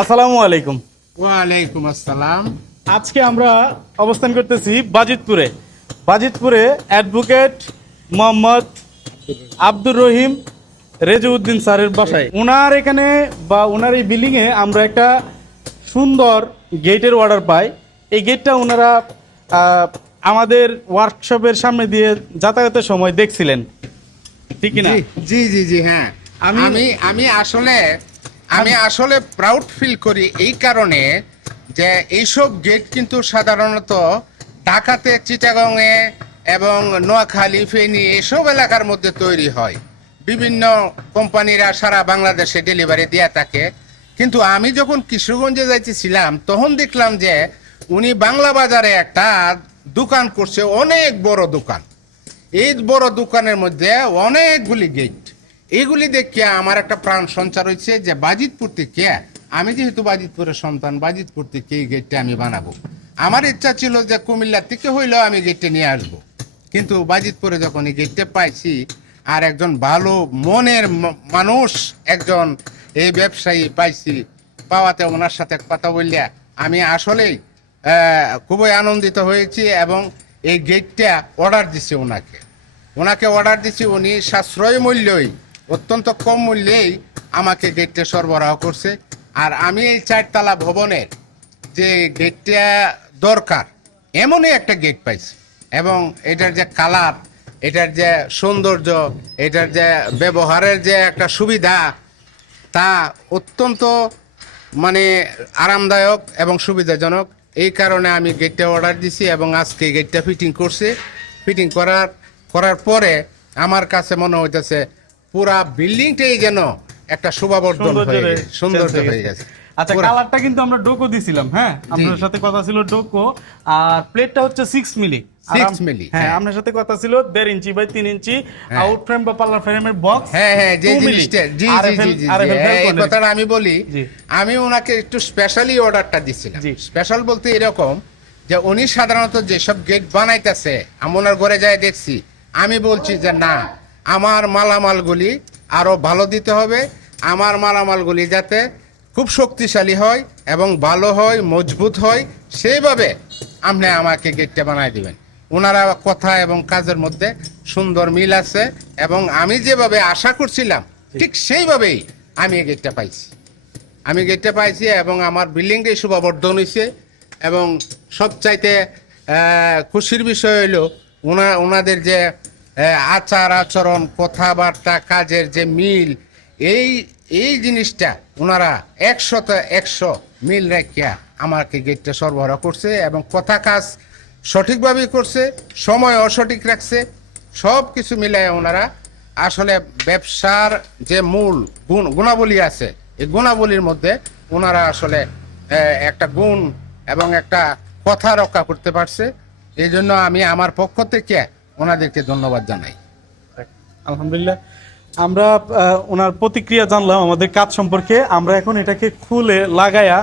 আসসালামু আলাইকুম। ওয়ালাইকুম আসসালাম। আজকে আমরা অবস্থান করতেছি বাজিতপুরে। বাজিতপুরে অ্যাডভোকেট মোহাম্মদ আব্দুর রহিম রেজউদ্দিন স্যারের বাসায়। ওনার এখানে বা ওনার এই বিল্ডিংয়ে আমরা একটা সুন্দর গেটের অর্ডার পাই। এই গেটটা ওনারা আমাদের ওয়ার্কশপের সামনে দিয়ে যাতায়াতের সময় দেখছিলেন। ঠিক না জি, জি জি হ্যাঁ। আমি আমি আসলে আমি আসলে প্রাউড ফিল করি এই কারণে যে এইসব গেট কিন্তু সাধারণত ঢাকাতে, চিটাগংয়ে এবং নোয়াখালী, ফেনী এসব এলাকার মধ্যে তৈরি হয়। বিভিন্ন কোম্পানিরা সারা বাংলাদেশে ডেলিভারি দেয়া থাকে। কিন্তু আমি যখন কিশোরগঞ্জে যাইতেছিলাম, তখন দেখলাম যে উনি বাংলা বাজারে একটা দোকান করছে, অনেক বড় দোকান। এই বড় দোকানের মধ্যে অনেকগুলি গেট এইগুলি দেখে আমার একটা প্রাণ সঞ্চার হয়েছে যে বাজিতপুর থেকে, আমি যেহেতু বাজিতপুরের সন্তান, বাজিতপুর থেকে এই গেটটা আমি বানাবো। আমার ইচ্ছা ছিল যে কুমিল্লা থেকে হইলেও আমি গেটটা নিয়ে আসব। কিন্তু বাজিতপুরে যখন এই গেটটা পাইছি, আর একজন ভালো মনের মানুষ একজন এই ব্যবসায়ী পাইছি, পাওয়াতে ওনার সাথে কথা বললে আমি আসলেই খুবই আনন্দিত হয়েছি এবং এই গেটটা অর্ডার দিছি ওনাকে। ওনাকে অর্ডার দিছি, উনি সাশ্রয় মূল্যই অত্যন্ত কম মূল্যেই আমাকে গেটটা সরবরাহ করছে। আর আমি এই চারতলা ভবনের যে গেটটা দরকার, এমনই একটা গেট পাইছি। এবং এটার যে কালার এটার যে সৌন্দর্য, এটার যে ব্যবহারের যে একটা সুবিধা, তা অত্যন্ত মানে আরামদায়ক এবং সুবিধাজনক। এই কারণে আমি গেটটা অর্ডার দিছি এবং আজকে গেটটা ফিটিং করছি। ফিটিং করার করার পরে আমার কাছে মনে হইতেছে পুরা বিল্ডিংটাই যেন একটা শোভাবর্ধন হয়ে গেছে সৌন্দর্য হয়ে গেছে। আচ্ছা কালারটা কিন্তু আমরা ডোকো দিছিলাম হ্যাঁ? আপনার সাথে কথা ছিল ডোকো আর প্লেটটা হচ্ছে সিক্স মিলি 6 মিলি, হ্যাঁ হ্যাঁ। আপনার সাথে কথা ছিল দেড় ইঞ্চি বাই তিন ইঞ্চি আউট ফ্রেম বা পাল্লার ফ্রেমের বক্স হ্যাঁ যে জিনিসটা জি জি জি জি জি, এই কথাটা আমি বলি আমি ওনাকে একটু স্পেশালি অর্ডারটা দিছিলাম। স্পেশাল বলতে এরকম যে উনি সাধারণত যেসব গেট বানাইতেছে আমি ওনার ঘরে যাই দেখছি আমি বলছি যে না আমার মালামালগুলি আরও ভালো দিতে হবে। আমার মালামালগুলি যাতে খুব শক্তিশালী হয় এবং ভালো হয় মজবুত হয় সেইভাবে আপনি আমাকে গেটটা বানাই দিবেন। ওনারা কথা এবং কাজের মধ্যে সুন্দর মিল আছে এবং আমি যেভাবে আশা করছিলাম ঠিক সেইভাবেই আমি এই গেটটা পাইছি। আমি গেটটা পাইছি এবং আমার বিল্ডিংটাই শুভবর্ধন হয়েছে এবং সবচাইতে খুশির বিষয় হলো ওনা ওনাদের যে আচার আচরণ, কথাবার্তা, কাজের যে মিল, এই এই জিনিসটা ওনারা একশোতে একশো মিল রাখিয়া আমাকে গেটটা সরবরাহ করছে এবং কথা কাজ সঠিকভাবেই করছে, সময় অসঠিক রাখছে সব কিছু মিলাই ওনারা আসলে ব্যবসার যে মূল গুণ, গুণাবলী আছে, এই গুণাবলীর মধ্যে ওনারা আসলে একটা গুণ এবং একটা কথা রক্ষা করতে পারছে। এই জন্য আমি আমার পক্ষ থেকে ওনাদেরকে ধন্যবাদ জানাই। আলহামদুলিল্লাহ। আমরা ওনার প্রতিক্রিয়া জানলাম আমাদের কাজ সম্পর্কে। আমরা এখন এটাকে খুলে লাগায়া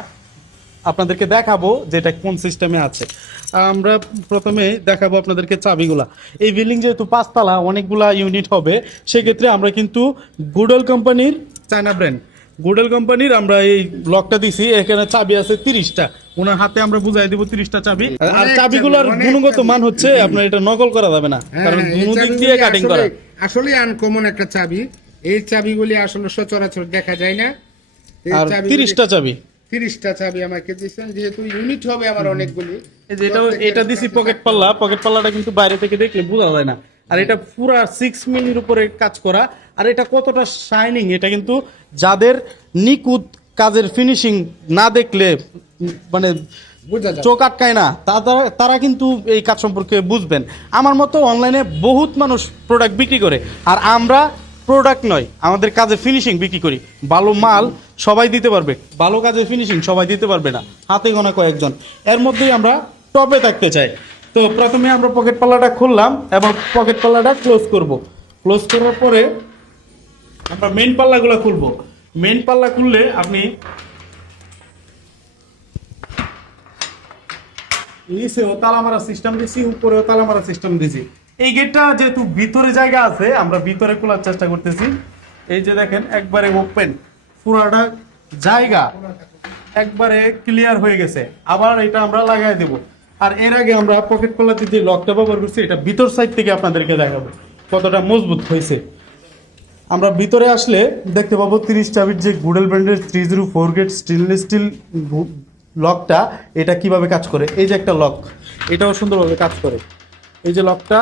আপনাদেরকে দেখাবো যে এটা কোন সিস্টেমে আছে। আমরা প্রথমে দেখাবো আপনাদেরকে চাবিগুলা। এই বিল্ডিং যেহেতু পাঁচতলা, অনেকগুলা ইউনিট হবে, সেক্ষেত্রে আমরা কিন্তু গুডল কোম্পানির চায়না ব্র্যান্ড। গুডল কোম্পানির আমরা এই লকটা দিছি, এখানে চাবি আছে তিরিশটা। ওনার হাতে আমরা বুঝাই দিব তিরিশটা চাবি। আর চাবিগুলোর গুণগত মান হচ্ছে আপনার এটা নকল করা যাবে না কারণ দুনো দিক দিয়ে কাটিং করা। আসলে আনকমন একটা চাবি। এই চাবিগুলি আসলে সচরাচর দেখা যায় না। আর তিরিশটা চাবি। তিরিশটা চাবি আমাকে দিয়েছেন যেহেতু ইউনিট হবে আমার অনেকগুলি। এই এটা এটা দিছি পকেট পাল্লা। পকেট পাল্লাটা কিন্তু বাইরে থেকে দেখলে বোঝা যায় না। আর এটা পুরা সিক্স মিলির উপরে কাজ করা। আর এটা কতটা শাইনিং এটা কিন্তু যাদের নিকুত কাজের ফিনিশিং না দেখলে মানে চোখ আটকায় না। তারা তারা কিন্তু এই কাজ সম্পর্কে বুঝবেন। আমার মতো অনলাইনে বহুত মানুষ প্রোডাক্ট বিক্রি করে। আর আমরা প্রোডাক্ট নয় আমাদের কাজে ফিনিশিং বিক্রি করি। ভালো মাল সবাই দিতে পারবে। ভালো কাজে ফিনিশিং সবাই দিতে পারবে না। হাতে গোনা কয়েকজন। এর মধ্যেই আমরা টপে থাকতে চাই। তো প্রথমে আমরা পকেট পাল্লাটা খুললাম এবং পকেট পাল্লাটা ক্লোজ করব। ক্লোজ করার পরে আমরা মেন পাল্লাগুলো খুলবো। মেন পাল্লা খুললে আপনি নিচেও তালা মারা সিস্টেম দিছি উপরেও তালা মারা সিস্টেম দিছি। এই গেটটা যেহেতু ভিতরে জায়গা আছে, আমরা ভিতরে খোলার চেষ্টা করতেছি। এই যে দেখেন, একবারে ওপেন পুরাটা জায়গা একবারে ক্লিয়ার হয়ে গেছে। আবার এটা আমরা লাগাই দেব। আর এর আগে আমরা পকেট খোলাতে যে লকটা ব্যবহার করছি, এটা ভিতর সাইড থেকে আপনাদেরকে দেখাবো কতটা মজবুত হয়েছে। আমরা ভিতরে আসলে দেখতে পাবো তিরিশ চাবির যে গুডেল ব্র্যান্ডের three zero four gate stainless steel লকটা, এটা কীভাবে কাজ করে? এই যে একটা লক, এটাও সুন্দরভাবে কাজ করে। এই যে লকটা,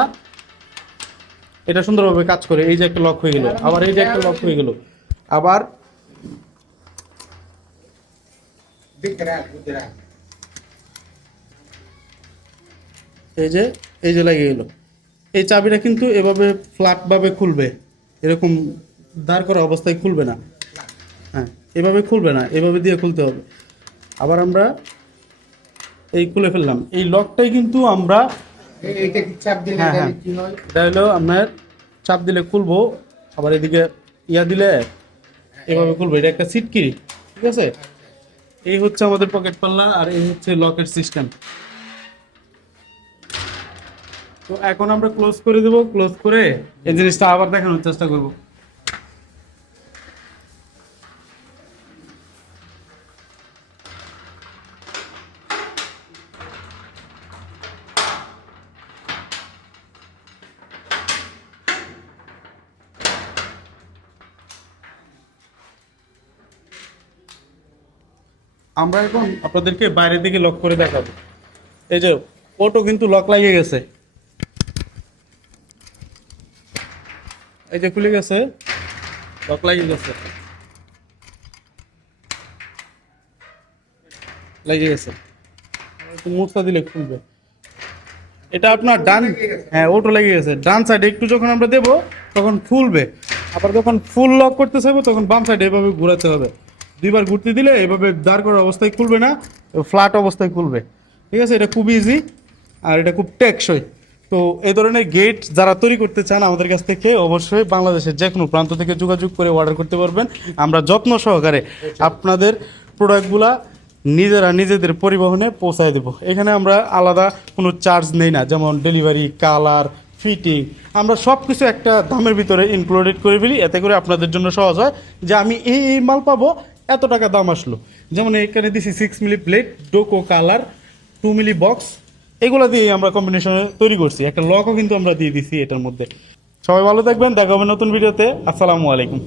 এটা সুন্দরভাবে কাজ করে। এই যে একটা লক হয়ে গেল, আবার এই যে একটা লক হয়ে গেল। আবার এই যে এই যে লেগে গেল। এই চাবিটা কিন্তু এভাবে ফ্ল্যাট ভাবে খুলবে। এরকম দাঁড় করা অবস্থায় খুলবে না। হ্যাঁ এভাবে খুলবে না, এভাবে দিয়ে খুলতে হবে। আবার আমরা এই খুলে ফেললাম। এই লকটাই কিন্তু আমরা চাপ দিলে হ্যাঁ, হ্যাঁ। কি এটা হলো আপনার চাপ দিলে খুলবো আবার এদিকে ইয়া দিলে এভাবে খুলবো। এটা একটা সিটকিরি ঠিক আছে? এই হচ্ছে আমাদের পকেট পাল্লা আর এই হচ্ছে লকের সিস্টেম। তো এখন আমরা ক্লোজ করে দেবো ক্লোজ করে এই জিনিসটা আবার দেখানোর চেষ্টা করব। আমরা এখন আপনাদেরকে বাইরে দিকে লক করে দেখাবো। এই যে অটো কিন্তু লক লাগিয়ে গেছে। এই যে খুলে গেছে লক লাগিয়ে গেছে। লাগিয়ে গেছে। একটু মুছটা দিলে খুলবে। এটা আপনার ডান হ্যাঁ ওটো লেগে গেছে। ডান সাইডে একটু যখন আমরা দেবো তখন খুলবে। আবার যখন ফুল লক করতে চাইব তখন বাম সাইডে এভাবে ঘোরাতে হবে। দুইবার ঘুরতে দিলে এভাবে দাঁড় করা অবস্থায় খুলবে না ফ্ল্যাট অবস্থায় খুলবে। ঠিক আছে? এটা খুব ইজি আর এটা খুব টেকসই। তো এই ধরনের গেট যারা তৈরি করতে চান আমাদের কাছ থেকে অবশ্যই বাংলাদেশের যে কোনো প্রান্ত থেকে যোগাযোগ করে অর্ডার করতে পারবেন। আমরা যত্ন সহকারে আপনাদের প্রোডাক্টগুলা নিজেরা নিজেদের পরিবহনে পৌঁছায় দেব। এখানে আমরা আলাদা কোনো চার্জ নেই না, যেমন ডেলিভারি কালার ফিটিং আমরা সব কিছু একটা দামের ভিতরে ইনক্লুডেড করে ফেলি, এতে করে আপনাদের জন্য সহজ হয় যে আমি এই এই মাল পাবো এত টাকা দাম আসলো। যেমন এখানে দিছি six milli plate Duco colour two milli box এগুলো দিয়ে আমরা কম্বিনেশনে তৈরি করছি। একটা লকও কিন্তু আমরা দিয়ে দিছি এটার মধ্যে। সবাই ভালো থাকবেন, দেখা হবে নতুন ভিডিওতে আসসালামু আলাইকুম।